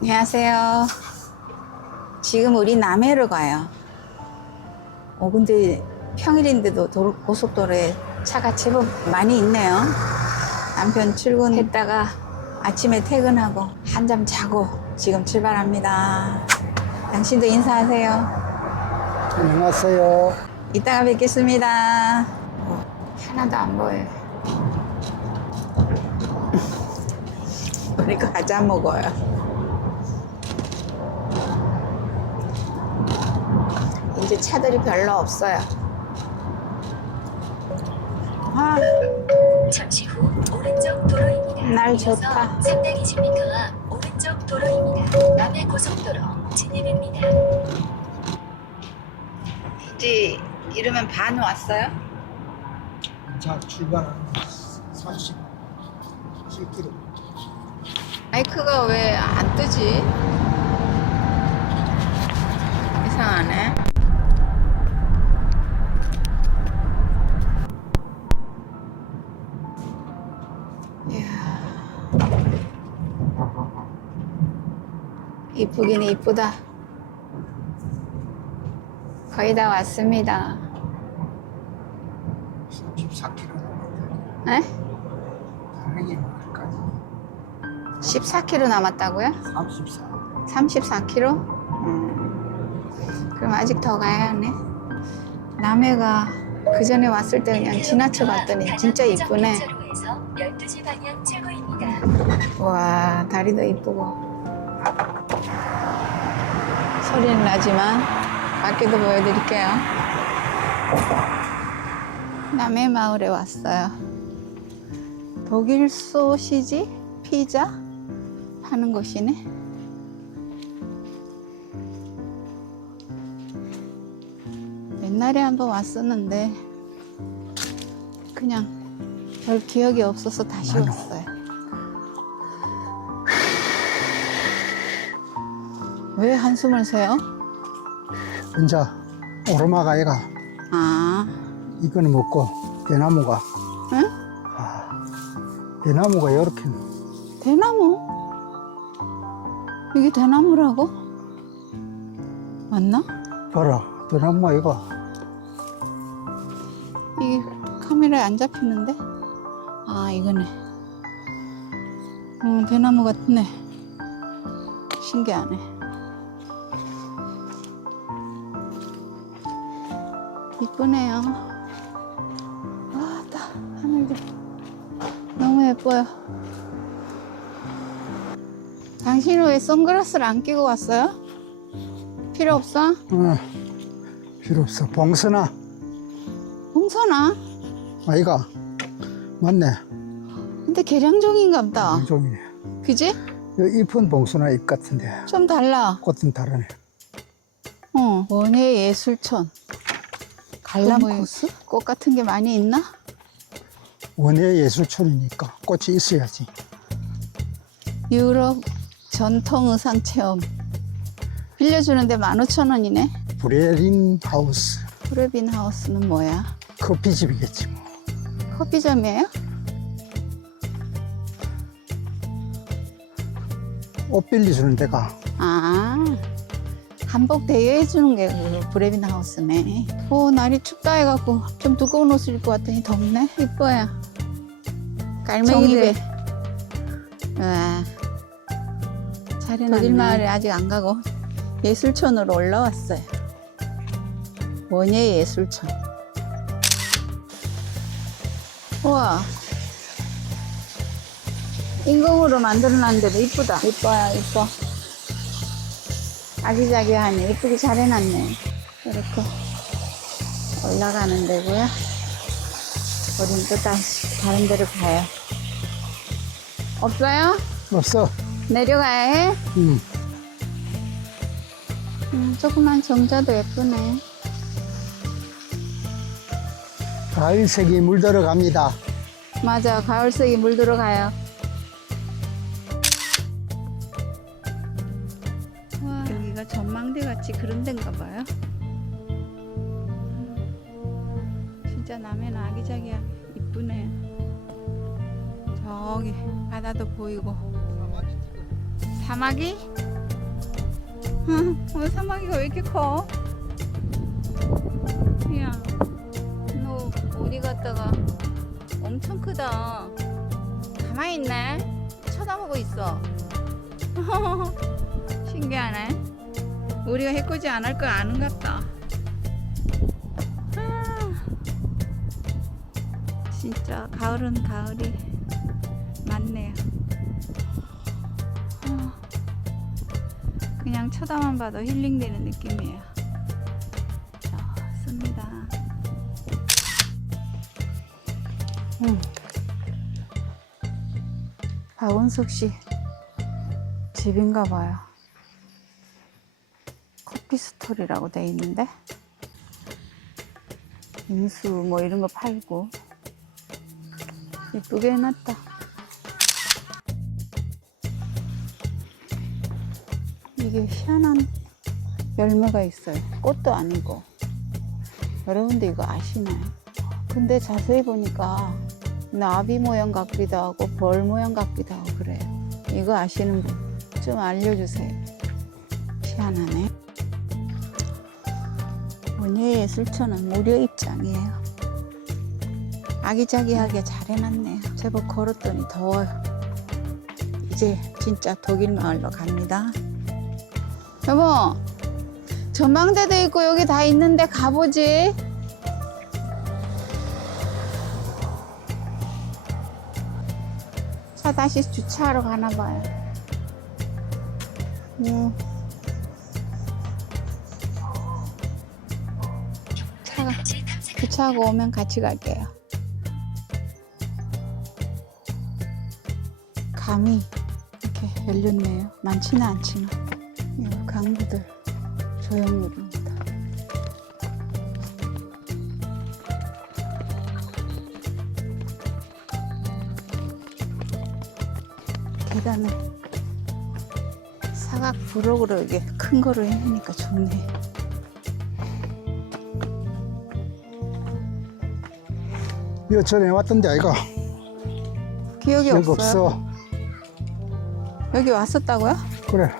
안녕하세요. 지금 우리 남해로 가요. 근데 평일인데도 고속도로에 차가 제법 많이 있네요. 남편 출근했다가 아침에 퇴근하고 한잠 자고 지금 출발합니다. 당신도 인사하세요. 안녕하세요. 이따가 뵙겠습니다. 하나도 안 보여요. 우리 과자 먹어요. 이제 차들이 별로 없어요. 잠시 후 오른쪽 도로입니다. 날 좋다. 320m 앞 오른쪽 도로입니다. 남해고속도로 진입입니다. 이제 이러면 반 왔어요? 자, 출발하는 37km. 마이크가 왜 안 뜨지? 이상하네. 이야. 이쁘긴 이쁘다. 거의 다 왔습니다. 34km. 네? 다행히 말까지. 14km 남았다고요? 34. 34km? 그럼 아직 더 가야 하네. 남해가 그 전에 왔을 때 그냥 지나쳐 봤더니 진짜 이쁘네. 12시 방향 출구입니다. 와, 다리도 이쁘고. 소리는 나지만 밖에도 보여드릴게요. 남해 마을에 왔어요. 독일 소시지 피자 하는 곳이네. 옛날에 한번 왔었는데 그냥 별 기억이 없어서 다시 왔어요. 왜 한숨을 쉬어요? 이제 오르막 아이가 아, 이거는 먹고 대나무가 응? 대나무가 이렇게 대나무? 이게 대나무라고? 맞나? 봐라. 대나무가 이거 이게 카메라에 안 잡히는데? 아, 이거네. 대나무 같네. 신기하네. 이쁘네요. 와, 하늘도 너무 예뻐요. 당신은 왜 선글라스를 안 끼고 왔어요? 필요 없어? 필요 없어. 봉선아 홍선아? 아이가 맞네. 근데 계량종인가 보다. 종이네. 그지? 이쁜 봉선아 잎 같은데 좀 달라. 꽃은 다르네. 원예 예술촌. 관람 코스? 꽃 같은 게 많이 있나? 원예 예술촌이니까 꽃이 있어야지. 유럽 전통 의상 체험. 빌려주는데 15,000원이네. 브레린 하우스 프레빈 하우스는 뭐야? 커피집이겠지 뭐. 커피점이에요? 옷 빌려주는 데가. 아, 한복 대여해주는 게 그 브레빈 하우스네. 날이 춥다 해갖고 좀 두꺼운 옷을 입고 왔더니 덥네. 이뻐요. 깔매기들. 와, 독일 마을에 아직 안 가고 예술촌으로 올라왔어요. 원예 예술촌. 우와, 인공으로 만들어놨는데도 이쁘다. 이뻐요, 이뻐. 아기자기하니 이쁘게 잘 해놨네. 이렇게 올라가는 데고요. 우린 또 다시 다른 데로 가요. 없어요? 없어. 내려가야 해? 조그만 정자도 예쁘네. 가을색이 물들어 갑니다. 맞아, 가을색이 물 들어가요. 와, 여기가 전망대 같이 그런 데인가 봐요. 진짜 남해는 아기자기하게 이쁘네. 저기 바다도 보이고 사마귀? 오늘 사마귀가 왜 이렇게 커? 야, 너 어디 갔다가 엄청 크다. 가만히 있네. 쳐다보고 있어. 신기하네. 우리가 해코지 안 할 걸 아는갑다. 진짜 가을은 가을이 많네요. 그냥 쳐다만 봐도 힐링되는 느낌이에요. 좋습니다. 박은숙 씨 집인가 봐요. 커피 스토리라고 돼 있는데 빙수 뭐 이런 거 팔고 이쁘게 해놨다. 이게 희한한 열매가 있어요. 꽃도 아니고. 여러분들 이거 아시나요? 근데 자세히 보니까 나비 모양 같기도 하고 벌 모양 같기도 하고 그래요. 이거 아시는 분 좀 알려주세요. 희한하네. 문예예술촌은 무료 입장이에요. 아기자기하게 잘 해놨네요. 제법 걸었더니 더워요. 이제 진짜 독일 마을로 갑니다. 여보, 전망대도 있고 여기 다 있는데 가보지. 차 다시 주차하러 가나 봐요. 차가 주차하고 오면 같이 갈게요. 감이 이렇게 열렸네요. 많지는 않지만. 이 강부들 조형물입니다. 계단을 사각 부록으로 이게 큰 거로 해놓으니까 좋네. 이거 전에 왔던데 아이가? 기억이 기억 없어요? 없어. 여기 왔었다고요? 그래.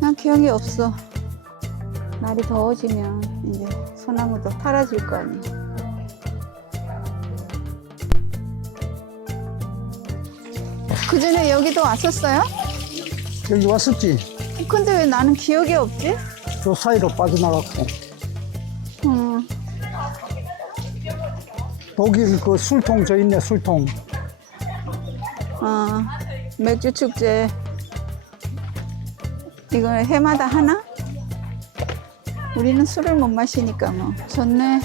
난 기억이 없어. 날이 더워지면 이제 소나무도 타라질 거 아니에요. 그 전에 여기도 왔었어요? 여기 왔었지. 근데 왜 나는 기억이 없지? 저 사이로 빠져나갔고. 독일 그 술통 저 있네, 술통. 맥주 축제. 이거 해마다 하나? 우리는 술을 못 마시니까 뭐. 좋네.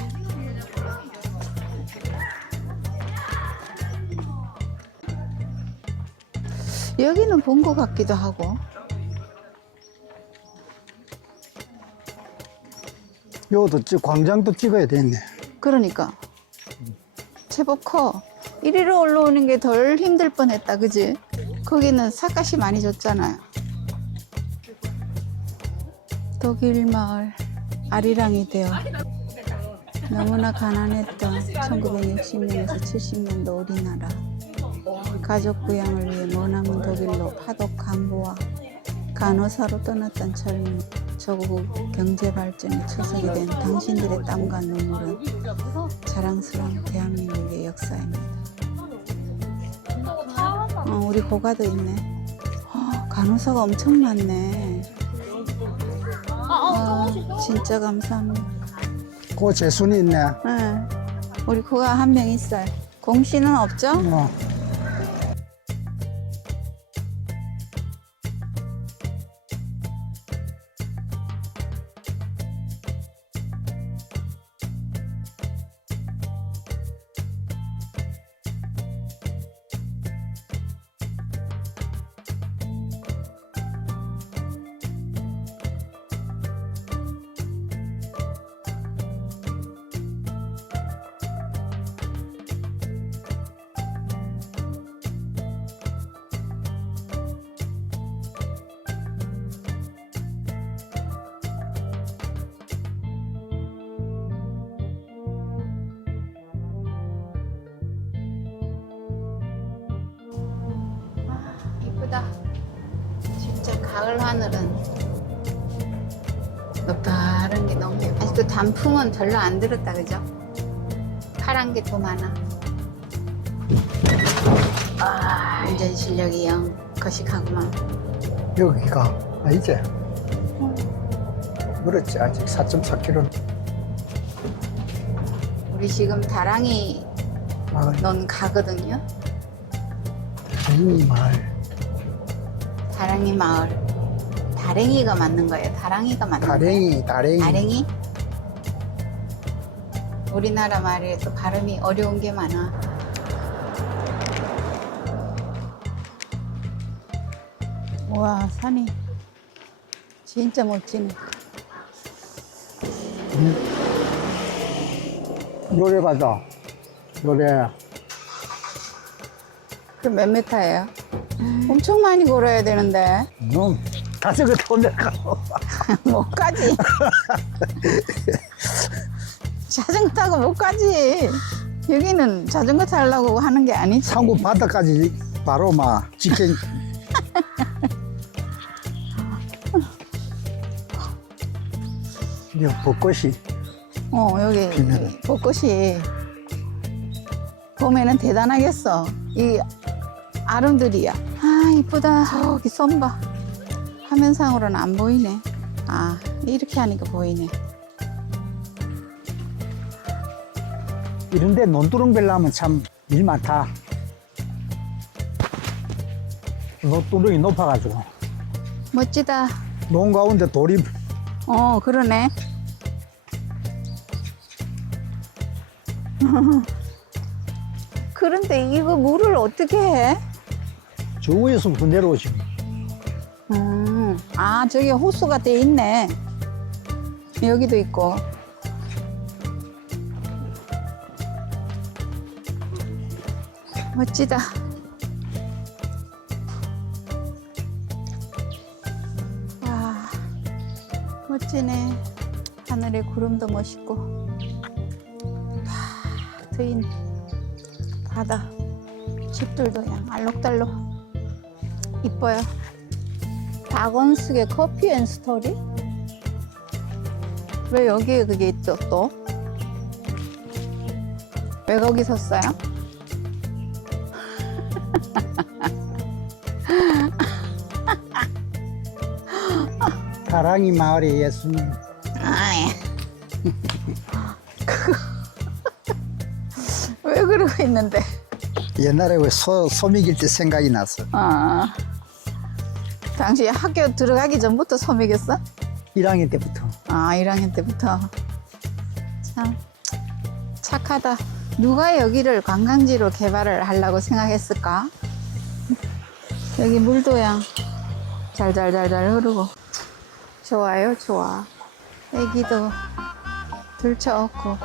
여기는 본 것 같기도 하고. 요것도 광장도 찍어야 되겠네. 그러니까 제법 커. 이리로 올라오는 게 덜 힘들 뻔했다, 그지? 거기는 삿갓이 많이 줬잖아요. 독일 마을 아리랑이 되어 너무나 가난했던 1960년에서 70년도 우리나라. 가족 부양을 위해 머나먼 독일로 파독 간부와 간호사로 떠났던 젊은 조국 경제 발전에 초석이 된 당신들의 땀과 눈물은 자랑스러운 대한민국의 역사입니다. 우리 고가도 있네. 간호사가 엄청 많네. 진짜 감사합니다. 그 재순이 있네. 네, 우리 고가 한 명 있어요. 공씨는 없죠? 이쁘다. 집 가을 하늘은 높다른 게 너무 예뻐. 아직도 단풍은 별로 안 들었다, 그죠? 파란 게 더 많아. 아, 운전 실력이 영 거식하구만. 여기가 이제 멀었지. 아직 4.4km. 우리 지금 다랑이 마을, 넌 가거든요. 다랭이 마을. 다랑이 마을. 다랭이가 맞는 거예요. 다랑이가 맞는 거예요. 다랭이. 다랭이? 우리나라 말에 또 발음이 어려운 게 많아. 와, 산이 진짜 멋지네. 노래 가자. 노래. 그럼 몇 미터예요? 엄청 많이 걸어야 되는데. 자전거 타고 내가. 못 가지. 자전거 타고 못 가지. 여기는 자전거 타려고 하는 게 아니지. 상구 바다까지 바로 막 직행. 이 벚꽃이 여기 피면은. 벚꽃이 봄에는 대단하겠어. 이 아름드리야. 아, 이쁘다. 저기 썸봐. 화면상으로는 안 보이네. 아, 이렇게 하니까 보이네. 이런데 논두렁 벨라면 참 일 많다. 논두렁이 높아가지고 멋지다. 논 가운데 돌이. 그러네. 그런데 이거 물을 어떻게 해? 저 위에서부터 내려오지. 아, 저기 호수가 돼 있네. 여기도 있고. 멋지다. 와, 멋지네. 하늘에 구름도 멋있고. 탁 트인 바다. 집들도 그냥 알록달록 이뻐요. 박원숙의 커피 앤 스토리? 왜 여기에 그게 있죠, 또? 왜 거기 섰어요? 다랑이 마을의 예수님. 아이. 왜 그러고 있는데? 옛날에 왜 소미길 때 생각이 났어. 당시 학교 들어가기 전부터 섬이겠어? 1학년 때부터. 아, 1학년 때부터. 참 착하다. 누가 여기를 관광지로 개발을 하려고 생각했을까? 여기 물도양 잘잘잘잘 흐르고. 좋아요, 좋아. 애기도 들쳐업고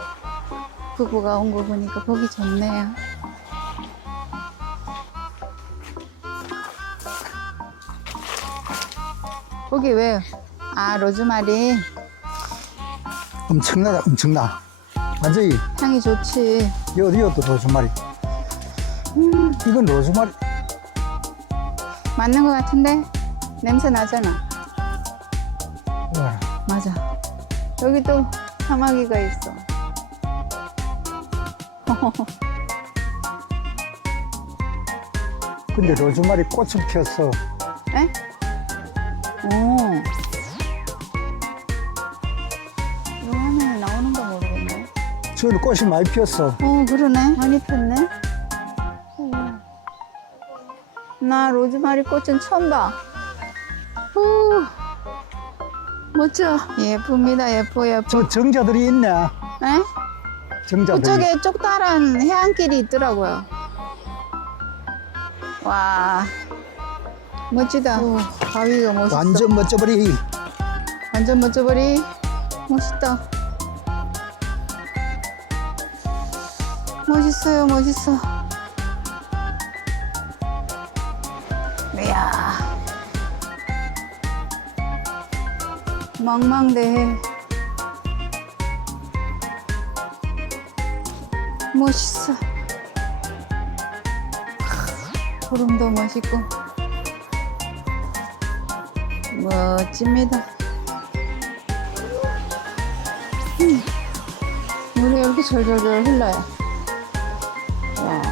부부가 온 거 보니까 보기 좋네요. 거기 왜? 아, 로즈마리. 엄청나다, 엄청나. 완전히, 향이 좋지. 이것도 로즈마리. 이건 로즈마리. 맞는 것 같은데? 냄새 나잖아. 와, 맞아. 여기 또 사마귀가 있어. 근데 로즈마리 꽃을 피웠어. 에? 오. 이 화면에 나오는가 모르겠네. 저는 꽃이 많이 피었어. 그러네. 많이 폈네. 나 로즈마리 꽃은 처음 봐. 후. 멋져. 예쁩니다. 예뻐. 저 정자들이 있네. 에? 정자들이. 그쪽에 쪽다란 해안길이 있더라고요. 와, 멋지다. 바위가 멋있어. 완전 멋져버리. 완전 멋져버리. 멋있다. 멋있어요, 멋있어. 이야. 망망대해. 멋있어. 구름도 멋있고. 멋집니다. 물이 이렇게 절절절 흘러요. 와.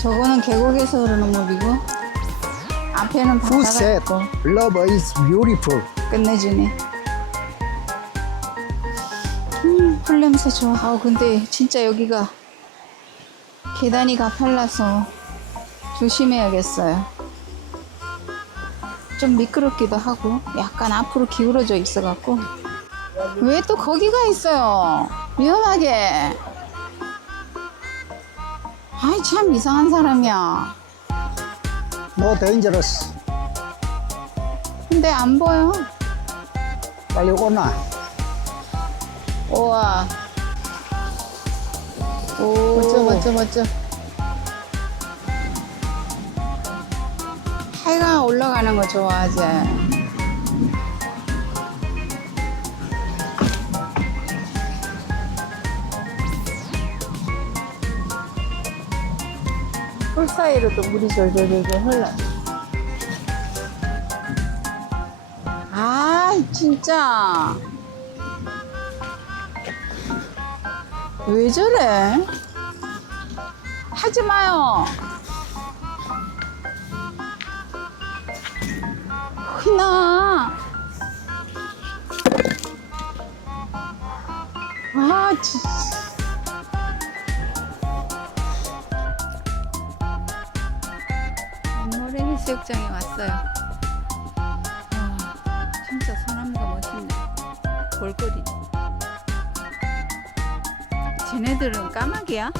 저거는 계곡에서 흐르는 물이고 앞에는 Who 바다가 said 있고 love is beautiful? 끝내주네. 풀 냄새 좋아. 근데 진짜 여기가 계단이 가팔라서 조심해야겠어요. 좀 미끄럽기도 하고 약간 앞으로 기울어져 있어갖고. 왜 또 거기가 있어요? 위험하게. 아이 참 이상한 사람이야. No dangerous. 근데 안 보여. 빨리 오나. 우와. 오. 멋져. 해가 올라가는 거 좋아하지? 풀 사이로도 물이 졸졸졸졸 흘러. 아, 진짜. 왜 저래? 하지 마요. 흔나. 아, 진짜. 모래 해수욕장에 왔어요. 진짜 소나무가 멋있네. 볼거리. 쟤네들은 까마귀야?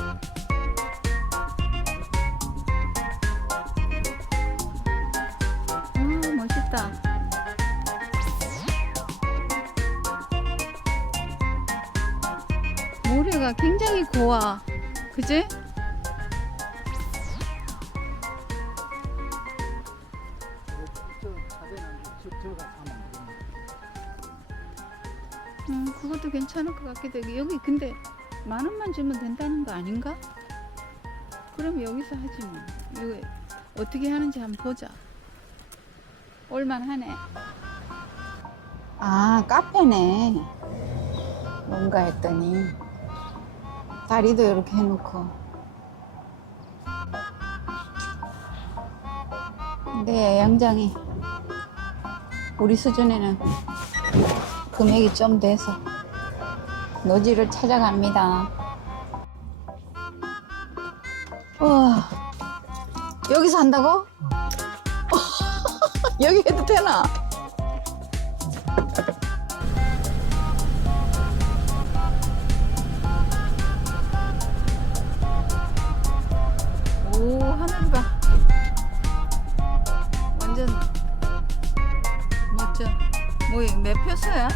멋있다. 모래가 굉장히 고와. 그지? 그것도 괜찮을 것 같기도 하고. 여기 근데 10,000원만 주면 된다는 거 아닌가? 그럼 여기서 하지 뭐. 여기 어떻게 하는지 한번 보자. 올만하네. 아, 카페네. 뭔가 했더니 다리도 이렇게 해놓고. 근데 양장이 우리 수준에는 금액이 좀 돼서 노지를 찾아갑니다. 우와, 여기서 한다고? 여기 해도 되나? 오, 하늘 봐. 완전 멋져. 뭐, 몇 표수야?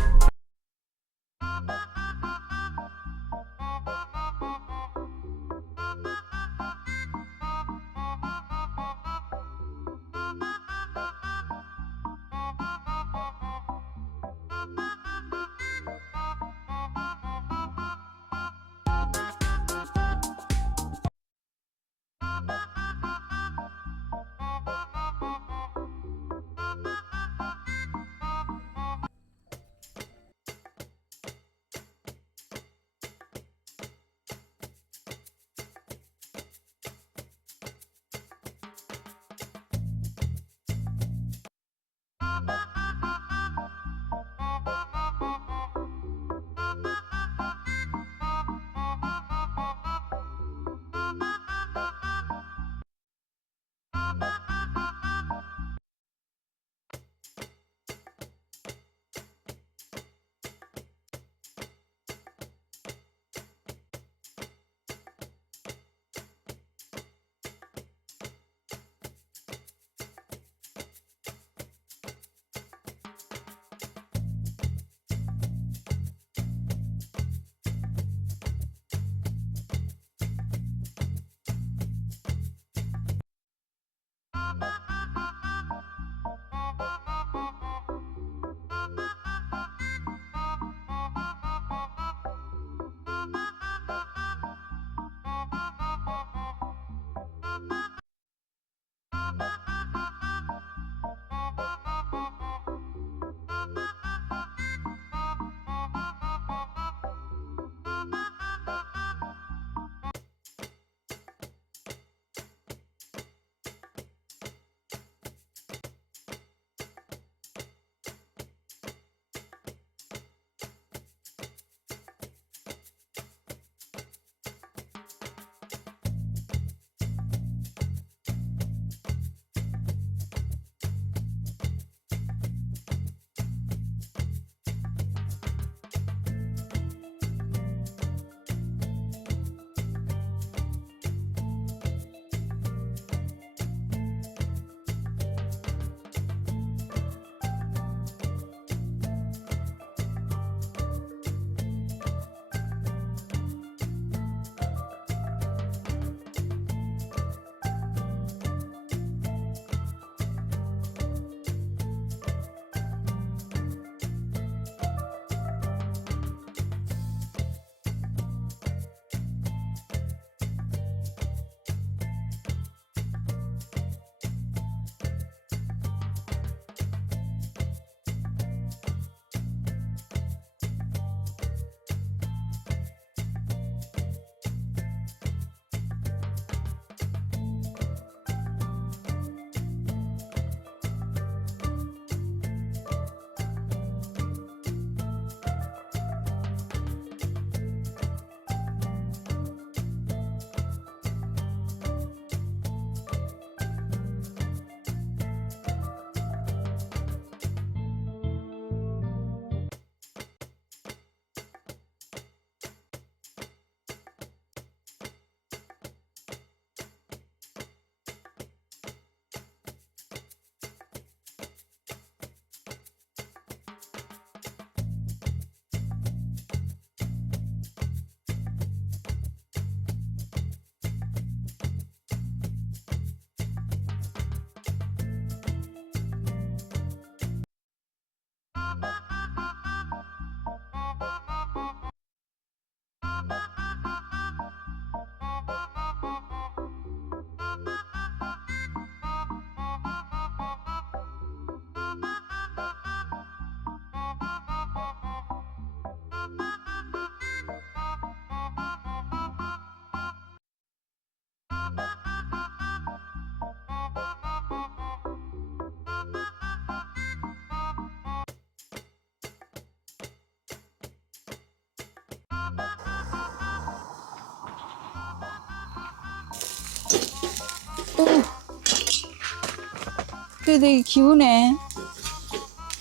그래 되게 기우네.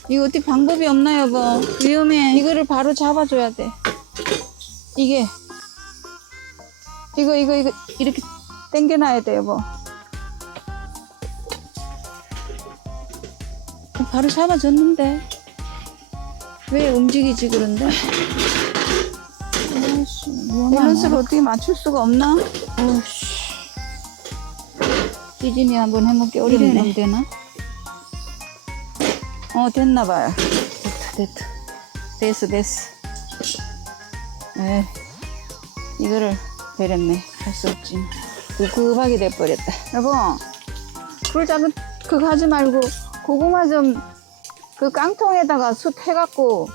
이거 어떻게 방법이 없나 여보? 위험해. 이거를 바로 잡아줘야 돼. 이게 이거 이렇게 당겨놔야 돼 여보. 바로 잡아줬는데 왜 움직이지 그런데? 밸런스를 어떻게 맞출 수가 없나? 오씨. 시즈니 한번 해먹기 어렵네. 되나? 됐나봐요. 됐어. 에이, 이거를 베렸네. 할 수 없지. 급하게 돼버렸다. 여보, 불 작은 그거 하지 말고 고구마 좀 그 깡통에다가 숯 해갖고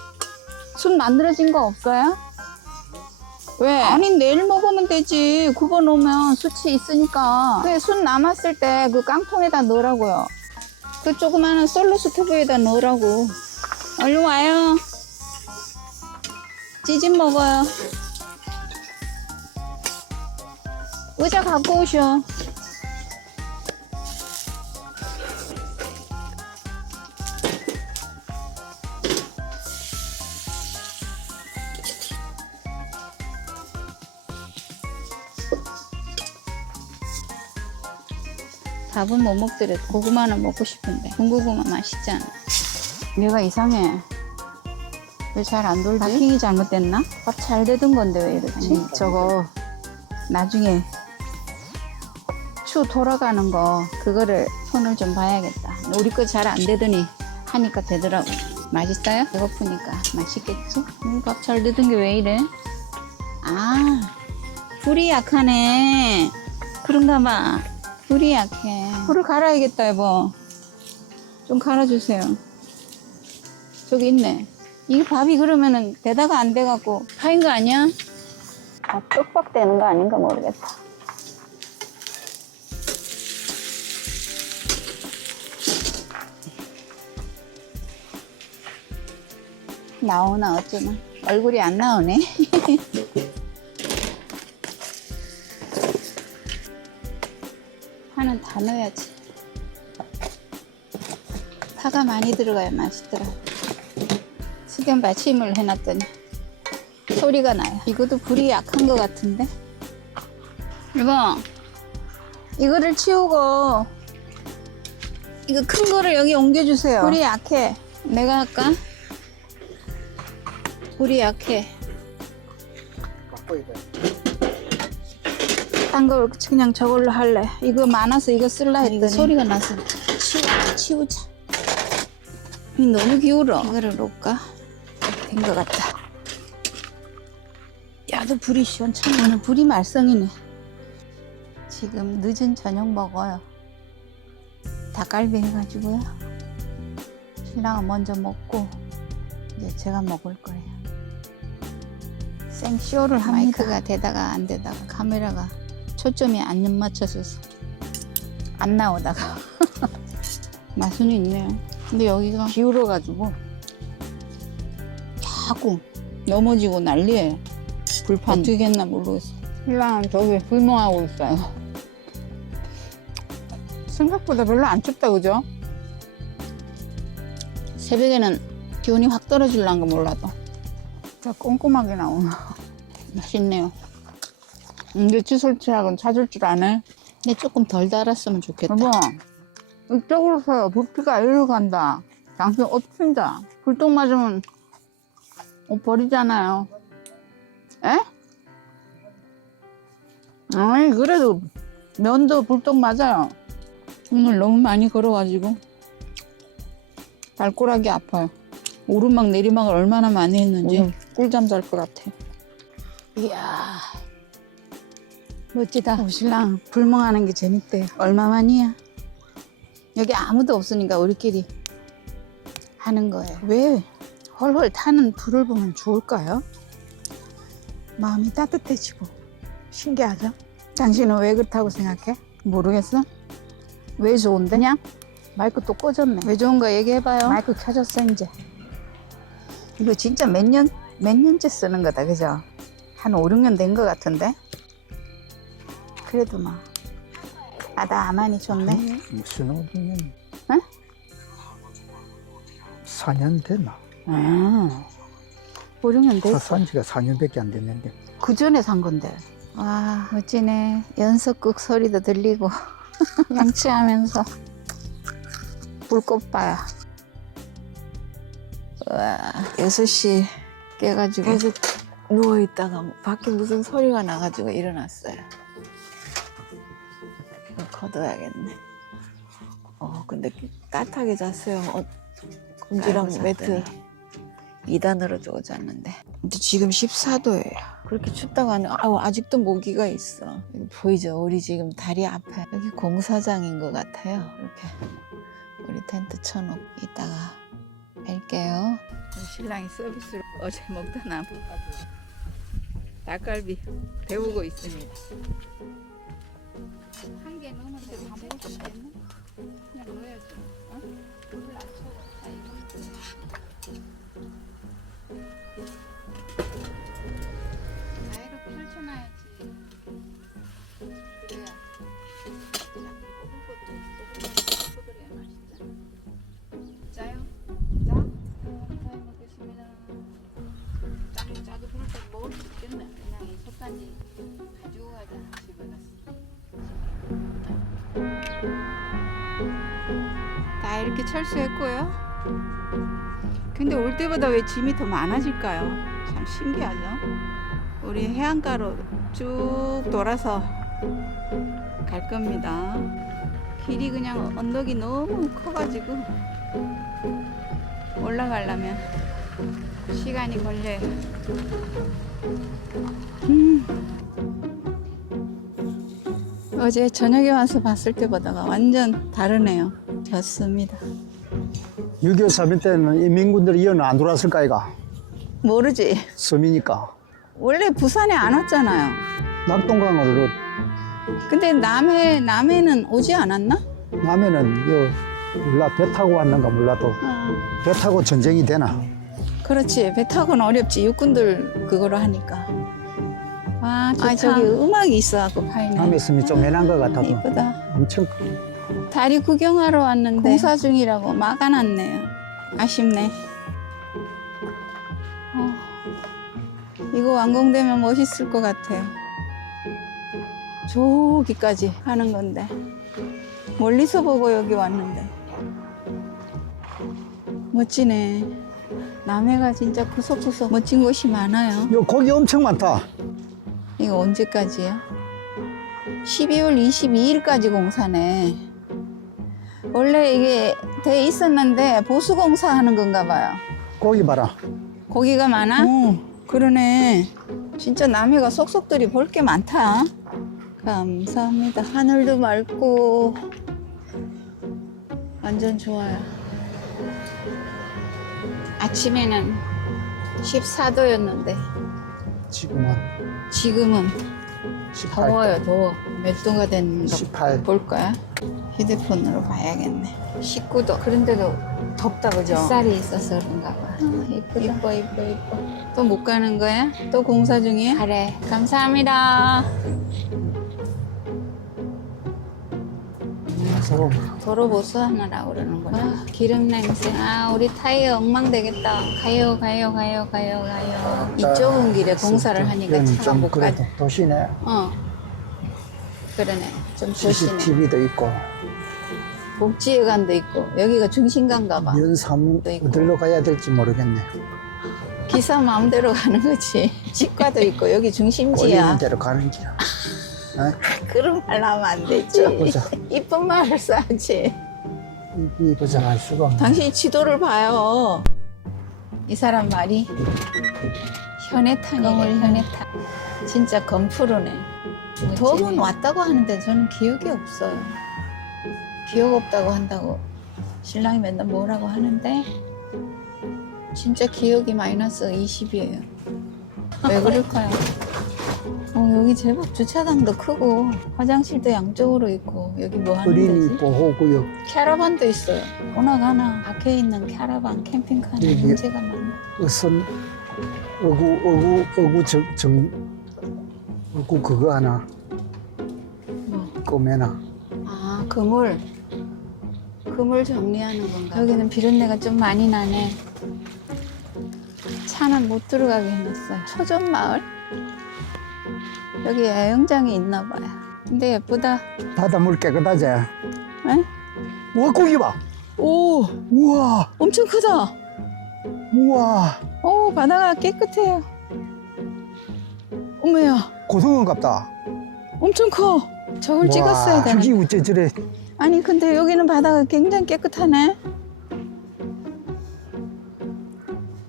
숯 만들어진 거 없어요? 왜? 아니 내일 먹으면 되지. 굽어 놓으면 숯이 있으니까. 그래 숯 남았을 때 그 깡통에다 넣으라고요. 그 조그마한 솔로 스토브에다 넣으라고. 얼른 와요. 찌짐 먹어요. 의자 갖고 오셔. 밥은 못 먹더라도 고구마는 먹고 싶은데 군고구마 맛있잖아. 얘가 이상해. 왜 잘 안 돌지? 바킹이 잘못됐나? 밥 잘 되던 건데 왜 이러지? 저거 나중에 추 돌아가는 거 그거를 손을 좀 봐야겠다. 우리 거 잘 안 되더니 하니까 되더라고. 맛있어요? 배고프니까 맛있겠지? 밥 잘 되던 게 왜 이래? 아, 불이 약하네. 그런가 봐. 불이 약해. 불을 갈아야겠다 여보. 좀 갈아주세요. 저기 있네. 이게 밥이 그러면은 되다가 안 돼갖고 파인 거 아니야? 밥 떡밥 되는 거 아닌가 모르겠다. 나오나 어쩌나. 얼굴이 안 나오네. 파는 다 넣어야지. 파가 많이 들어가야 맛있더라. 수경 받침을 해놨더니 소리가 나요. 이것도 불이 약한 것 같은데. 여보, 이거를 치우고 이거 큰 거를 여기 옮겨주세요. 불이 약해. 내가 할까? 불이 약해. 딴 걸 그냥 저걸로 할래. 이거 많아서 이거 쓸라 했더니 소리가 나서 치우자. 너무 기울어. 이거를 놓을까? 된 것 같다. 야도 불이 시원찮네. 오늘 불이 말썽이네. 지금 늦은 저녁 먹어요. 닭갈비 해가지고요. 신랑은 먼저 먹고 이제 제가 먹을 거예요. 생쇼를 합니다. 마이크가 되다가 안 되다가 카메라가 초점이 안 맞춰서 안 나오다가 맛은 있네요. 근데 여기가 기울어가지고 자꾸 넘어지고 난리예요. 불판 어떻게 했나 모르겠어. 신랑은 저기 불멍하고 있어요. 생각보다 별로 안 춥다 그죠? 새벽에는 기온이 확 떨어질란 거 몰라도 더 꼼꼼하게 나오나. 맛있네요. 근데 칫솔치약은 찾을 줄 아네. 근데 조금 덜 달았으면 좋겠다. 여보, 이쪽으로 서요. 부피가 이리로 간다. 당신 옷 핀다. 불똥 맞으면 옷 버리잖아요. 에? 아니 그래도 면도 불똥 맞아요. 오늘 너무 많이 걸어가지고 발꼬락이 아파요. 오르막 내리막을 얼마나 많이 했는지 꿀잠 잘 것 같아. 이야 멋지다. 신랑 불멍하는 게 재밌대요. 얼마만이야? 여기 아무도 없으니까 우리끼리 하는 거예요. 왜 헐헐 타는 불을 보면 좋을까요? 마음이 따뜻해지고 신기하죠? 당신은 왜 그렇다고 생각해? 모르겠어? 왜 좋은데? 그냥 마이크 또 꽂았네. 왜 좋은가 얘기해봐요. 마이크 켜졌어 이제. 이거 진짜 몇 년째 쓰는 거다 그죠? 한 5, 6년 된 거 같은데? 그래도 막 아담하니 좋네. 신혼이면 응? 4년 됐나? 아, 5, 6년 됐어. 산 지가 4년밖에 안 됐는데. 그 전에 산 건데. 와, 멋지네. 연석국 소리도 들리고 양치하면서 불꽃 봐요. 와, 6시 깨가지고 계속 누워있다가 밖에 무슨 소리가 나가지고 일어났어요. 이거 걷어야겠네. 근데 따뜻하게 잤어요. 곰지랑 매트 2단으로 두고 잤는데. 근데 지금 14도예요. 그렇게 춥다고 하는, 아직도 모기가 있어. 여기 보이죠? 우리 지금 다리 앞에. 여기 공사장인 것 같아요. 이렇게 우리 텐트 쳐놓고 이따가 뵐게요. 신랑이 서비스로 어제 먹던 닭갈비 데우고 있습니다. 한 개 넣었는데 다 먹을 수 있겠나? 그냥 넣어야지. 물을 안 쳐고. 이렇게 펼쳐놔야지. 그래야 그래야 맛있잖아. 짜요? 짜? 잘 먹겠습니다. 짜도 그럴 때 먹을 수 있겠네. 그냥 이 솥단지 가지고 가자. 집에 가서. 다 이렇게 철수했고요. 근데 올 때보다 왜 짐이 더 많아질까요? 참 신기하죠? 우리 해안가로 쭉 돌아서 갈 겁니다. 길이 그냥 언덕이 너무 커가지고 올라가려면 시간이 걸려요. 어제 저녁에 와서 봤을 때보다가 완전 다르네요. 좋습니다. 6.25 사변 때는 인민군들이 이어는 안 들어왔을까, 이가? 모르지. 섬이니까. 원래 부산에 안 왔잖아요. 낙동강으로, 근데 남해는 오지 않았나? 남해는, 몰라, 배 타고 왔는가 몰라도, 배 타고 전쟁이 되나? 그렇지. 배 타고는 어렵지. 육군들 그거로 하니까. 와, 좋다. 저기 음악이 있어갖고 파이네. 남해 섬이 좀 해난 것 같아도. 이쁘다. 엄청 다리 구경하러 왔는데 공사 중이라고 막아놨네요. 아쉽네. 이거 완공되면 멋있을 것 같아요. 저기까지 하는 건데 멀리서 보고 여기 왔는데 멋지네. 남해가 진짜 구석구석 멋진 곳이 많아요. 요 고기 엄청 많다. 이거 언제까지야? 12월 22일까지 공사네. 원래 이게 돼 있었는데 보수공사 하는 건가 봐요. 고기 봐라. 고기가 많아? 그러네. 진짜 남해가 속속들이 볼 게 많다. 감사합니다. 하늘도 맑고 완전 좋아요. 아침에는 14도였는데 지금은 18도. 더워요. 더워. 몇 도가 됐는가 18. 볼 거야. 휴대폰으로 봐야겠네. 19도. 그런데도 덥다 그죠? 햇살이 있어서 그런가 봐. 이뻐. 또 못 가는 거야? 또 공사 중이야? 그래. 감사합니다. 도로 보수하느라고 그러는구나. 기름 냄새. 우리 타이어 엉망되겠다. 가요. 이쪽은 길에 공사를 하니까 차가 좀 못 그래도 가지. 도시네. 그러네. 좀 조심해. CCTV도 있고. 복지회관도 있고 여기가 중심가인가 봐. 면사무 또 있고. 어디로 가야 될지 모르겠네. 기사 마음대로 가는 거지. 치과도 있고 여기 중심지야. 꼴리는 대로 가는 길. 그런 말 하면 안 되지. 보자. 이쁜 말을 써야지. 이 보장할 수가 없네. 당신이 지도를 봐요. 이 사람 말이 현해탄이래. 현해탄. 진짜 건프로네. 두 번 왔다고 하는데 저는 기억이 없어요. 기억 없다고 한다고 신랑이 맨날 뭐라고 하는데 진짜 기억이 마이너스 20이에요. 왜 그럴까요? 여기 제법 주차장도 크고 화장실도 양쪽으로 있고 여기 뭐 하는 어린이 데지? 보호구역. 캐러반도 있어요. 오나가나 밖에 있는 캐러반 캠핑카는 여기 문제가 많아. 어선 어구 그거 하나 뭐? 꼬매나. 그물 정리하는 건가? 여기는 비린내가 좀 많이 나네. 차는 못 들어가게 해놨어요. 초전마을? 여기 야영장이 있나 봐요. 근데 예쁘다. 바다 물 깨끗하지? 에? 우와, 고기 봐. 오, 우와, 엄청 크다. 우와. 오, 바다가 깨끗해요. 어머야, 고등어 같다. 엄청 커. 저걸 찍었어야 되네. 저기 어째 저래. 아니, 근데 여기는 바다가 굉장히 깨끗하네.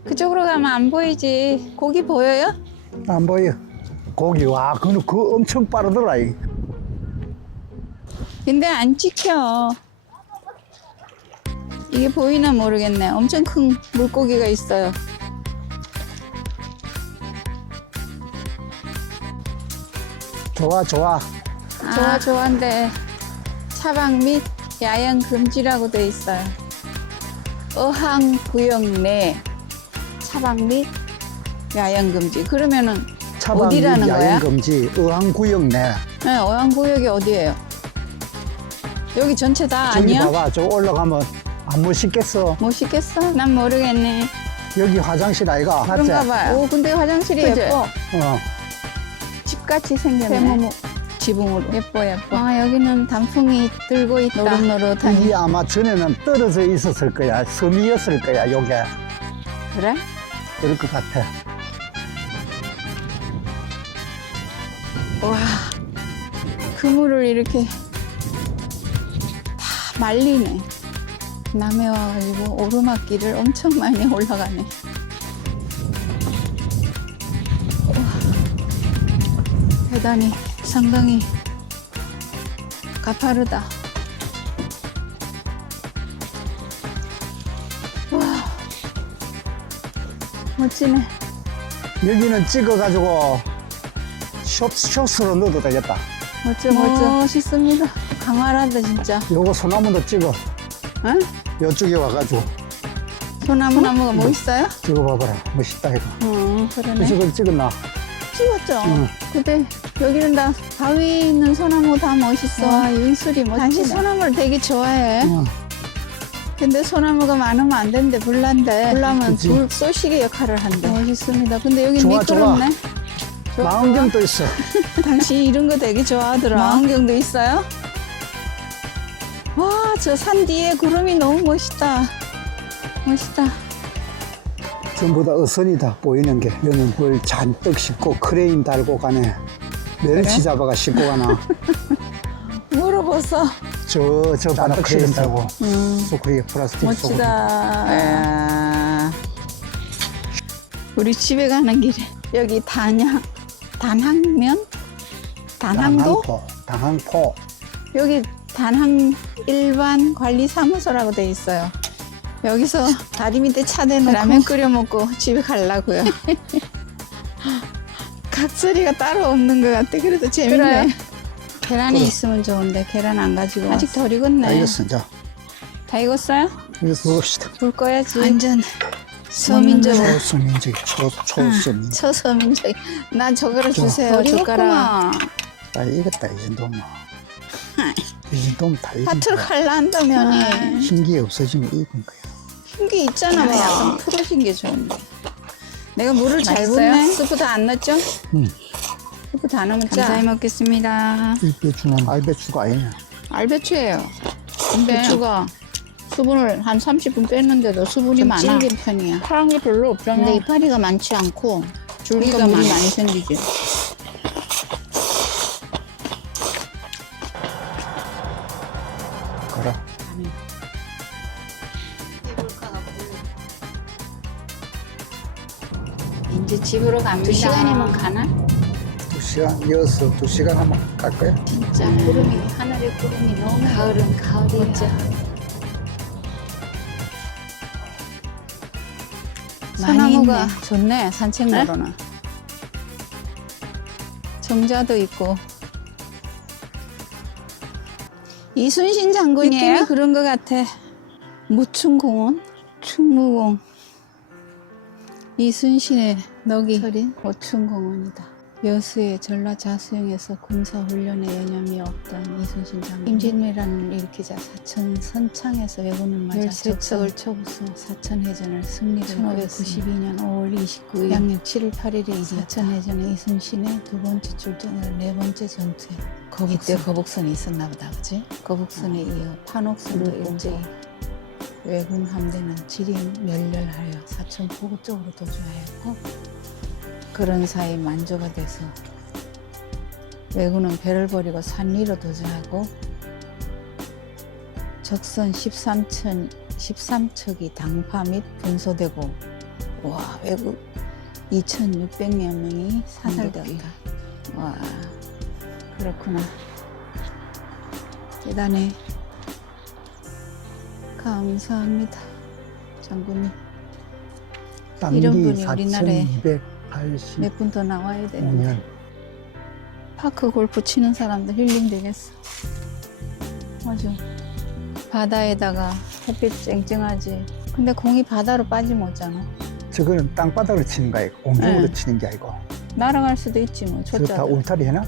그쪽으로 가면 안 보이지. 고기 보여요? 안 보여. 고기, 와, 그 엄청 빠르더라. 이. 근데 안 찍혀. 이게 보이나 모르겠네. 엄청 큰 물고기가 있어요. 좋아, 좋아. 좋아한데 차박 및 야영 금지라고 돼 있어요. 어항구역 내 차박 및 야영 금지. 그러면은 차박 어디라는 거야? 야영 금지, 어항구역 내. 네, 어항구역이 어디예요? 여기 전체 다 저기 아니야? 봐봐, 저 올라가면 안 멋있겠어. 못 씻겠어? 난 모르겠네. 여기 화장실 아이가. 맞지? 그런가 봐요. 오, 근데 화장실이 그치? 예뻐. 집같이 생겼네. 세모모. 지붕으로. 예뻐. 아, 여기는 단풍이 들고 있다. 노릇노릇하니. 이게 아마 전에는 떨어져 있었을 거야. 섬이었을 거야, 요게. 그래? 그럴 것 같아. 와, 그물을 이렇게 다 말리네. 남해 와가지고 오르막길을 엄청 많이 올라가네. 와, 대단히 상당히 가파르다. 와, 멋지네. 여기는 찍어가지고 숏으로 넣어도 되겠다. 멋있습니다. 강활하다 진짜. 요거 소나무도 찍어. 응? 요쪽에 와가지고. 소나무가 뭐 있어요? 저거 봐봐라. 멋있다, 이거. 그러네. 저걸 찍었나? 찍었죠. 응. 근데 여기는 다 바위 있는 소나무 다 멋있어. 와, 윤술이 멋지네. 당신 소나무를 되게 좋아해. 응. 근데 소나무가 많으면 안 되는데 불난데 불나면 그치. 불 쏘시개 역할을 한대. 멋있습니다. 근데 여기 좋아, 미끄럽네. 망원경도 있어. 당신 이런 거 되게 좋아하더라. 망원경도 있어요? 와, 저 산 뒤에 구름이 너무 멋있다. 멋있다. 전부 다 어선이다, 보이는 게. 여기는 뭘 잔뜩 싣고 크레인 달고 가네. 멸치 잡아가 싣고 가나. 물어봤어. 저 바다 크레인 달고. 소쿠리 플라스틱 소쿠리. 멋지다. 우리 집에 가는 길에 여기 단항면? 단항도? 당항포. 여기 단항 일반 관리 사무소라고 돼 있어요. 여기서 다리 밑에 차 대는 라면 끓여 먹고 집에 가려고요. 각소리가 따로 없는 것 같아. 그래도 재밌네. 그래. 계란이 그래. 있으면 좋은데 계란 안 가지고 아직 덜 익었네. 알겠어, 자. 다 익었어요? 이거 먹읍시다. 불 꺼야지. 완전 서민적으로. 초서민적, 초서민. 초서민적. 난 저거를 주세요. 덜 젓가락. 다 익었다, 이 정도면. 이 정도면 다 익은 파트를 거야. 칼라 한다면이 흰기 없어지면 익은 거야. 흰게 있잖아. 뭐 약간 풀어진 게 좋은데. 내가 물을 잘 붓네. 스프 다 안 넣었죠? 응. 스프 다 넣으면 짜. 감사히 먹겠습니다. 이 배추는 알배추가 아니냐. 알배추예요. 근데 배추가 수분을 한 30분 뺐는데도 수분이 많아. 질긴 편이야. 파란 게 별로 없잖아. 근데 이파리가 많지 않고 줄기가 물이 많이 생기지. 그래. 이제 집으로 갑니다. 2시간이면 가나? 2시간, 이어서 2시간 하면 갈 거야? 진짜 구름이 하늘에 구름이 너무 가을은 가을이야. 소나무가 좋네. 산책로로는. 정자도 있고. 이순신 장군이에요? 느낌이 그런 것 같아. 무충공원, 충무공. 이순신의 넋이 서린 고충공원이다. 여수의 전라자수영에서 군사훈련에 여념이 없던 이순신 장군 임진왜란을 일으키자 사천 선창에서 왜군을 맞아 13척을 초부수 사천해전을 승리를 1592년 5월 29일 양력 7일 8일에 이르렀다. 사천해전의 이순신의 두 번째 출전을 네 번째 전투에 이때 거북선이 있었나 보다, 그지? 거북선에 이어 판옥선도 일제히 왜군 함대는 지리 멸렬하여 사천 포구 쪽으로 도주하였고 그런 사이 만조가 돼서 왜군은 배를 버리고 산 위로 도주하고 적선 13척이 당파 및 분소되고 와 왜군 2,600여 명이 사살되었다. 와 그렇구나. 대단해. 감사합니다 장군님. 이런 분이 우리나라에 4285년 몇 분 더 나와야 되는데 파크 골프 치는 사람들 힐링 되겠어. 맞아. 바다에다가 햇빛 쨍쨍하지. 근데 공이 바다로 빠지면 오잖아. 저거는 땅바닥으로 치는 거 아니고 공중으로 네. 치는 게 아니고 날아갈 수도 있지 뭐. 저거 다 초짜들. 울타리 해놔?